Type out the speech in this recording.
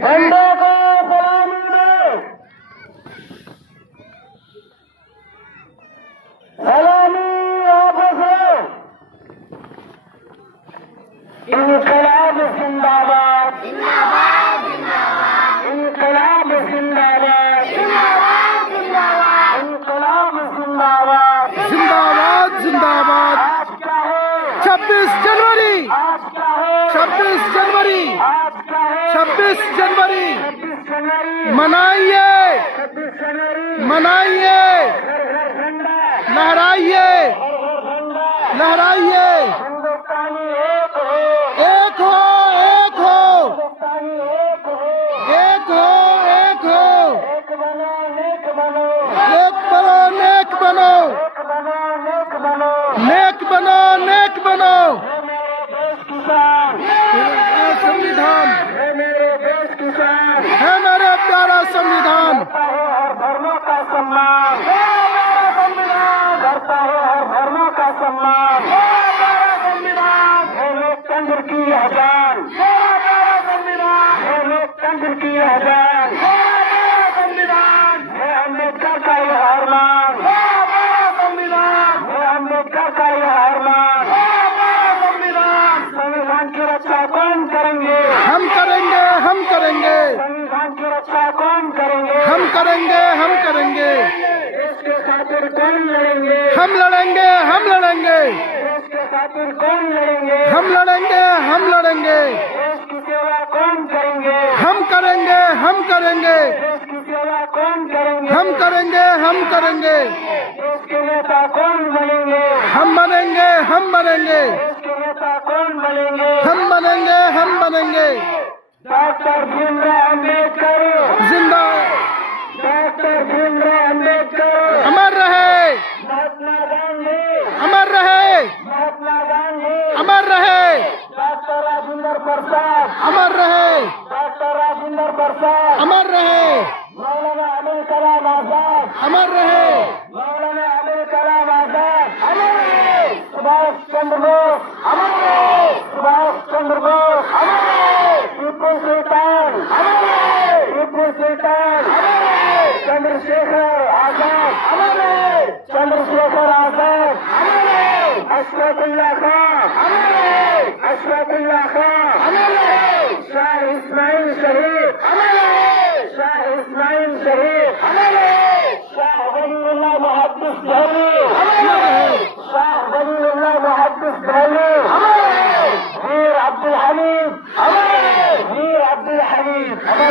झंडे को सलामी दो, सलामी वापस लो। इनकलाब जिंदाबाद, जिंदाबाद जिंदाबाद इनकलाब जिंदाबाद, जिंदाबाद जिंदाबाद इनकलाब जिंदाबाद। जिंदाबाद जिंदाबाद। आज क्या है, 26 जनवरी, आज क्या है, 26 जनवरी, आज क्या है, 26 जनवरी 26 जनवरी, मनाइए, 26 जनवरी। मनाइए, घर घर झंडा, लहराइए, घर घर झंडा, लहराइए। हिंदुस्तानी एक हो, एक हो, एक हो, हिंदुस्तानी एक हो, एक हो, एक हो। एक बनो नेक बनो, एक बनो, नेक बनो, एक बनो नेक बनो। नेक बनो, नेक बनो। हे मेरे देश किसान, संविधान हे मेरे देश किसान, है मेरे प्यारा संविधान। करता है हर धर्मों का सम्मान, हे मेरा संविधान करता है हर धर्मों का सम्मान, हे मेरा संविधान, हे लोकतंत्र की अजान, हे मेरा संविधान, हे लोकतंत्र की अजान, हे मेरा संविधान, हे अम्बेडकर का यह अरमान, हे मेरा संविधान, हे अम्बेडकर का यह अरमान, हे मेरा संविधान। संविधान की रक्षा कौन करेंगे, हम करेंगे, हम करेंगे, संविधान की रक्षा कौन करेंगे, हम करेंगे, हम करेंगे। देश के खातिर कौन लड़ेंगे, हम लड़ेंगे, हम लड़ेंगे, देश के खातिर कौन लड़ेंगे, हम लड़ेंगे, हम लड़ेंगे। देश की सेवा कौन करेंगे, हम करेंगे, हम करेंगे, देश की सेवा कौन करेंगे, हम करेंगे, हम करेंगे। देश के नेता कौन बनेंगे, हम बनेंगे, हम बनेंगे, देश के नेता कौन बनेंगे, हम बनेंगे, हम बनेंगे। डॉक्टर भीमराव अम्बेडकर, जिंदा डॉक्टर भीमराव अम्बेडकर, अमर रहे, महात्मा गांधी, अमर रहे, महात्मा गांधी, अमर रहे, डॉक्टर राजेंद्र प्रसाद, अमर रहे, डॉक्टर राजेंद्र प्रसाद, अमर रहे, मौलाना अबुल कलाम आजाद, अमर रहे, मौलाना अबुल कलाम आजाद, अमर रहे। सुभाष चंद्र बोस, अमर रहे। सुभाष चंद्र बोस, अमर रहे। टीपू सुल्तान, अमर रहे। टीपू सुल्तान, अमर रहे। चंद्रशेखर आजाद, अमर रहे। चंद्रशेखर आजाद, अमर रहे। अशफाकुल्लाह खान, अमर रहे। अशफाकुल्लाह खान, अमर रहे। शाह इस्माइल शहीद, अमर रहे। शाह इस्माइल शहीद, अमर रहे। शाह वलीउल्लाह मुहद्दिस दहली, अमर रहे। शाह वलीउल्लाह मुहद्दिस दहली, अमर रहे। वीर अब्दुल हमीद, अमर रहे। वीर अब्दुल हमीद, अमर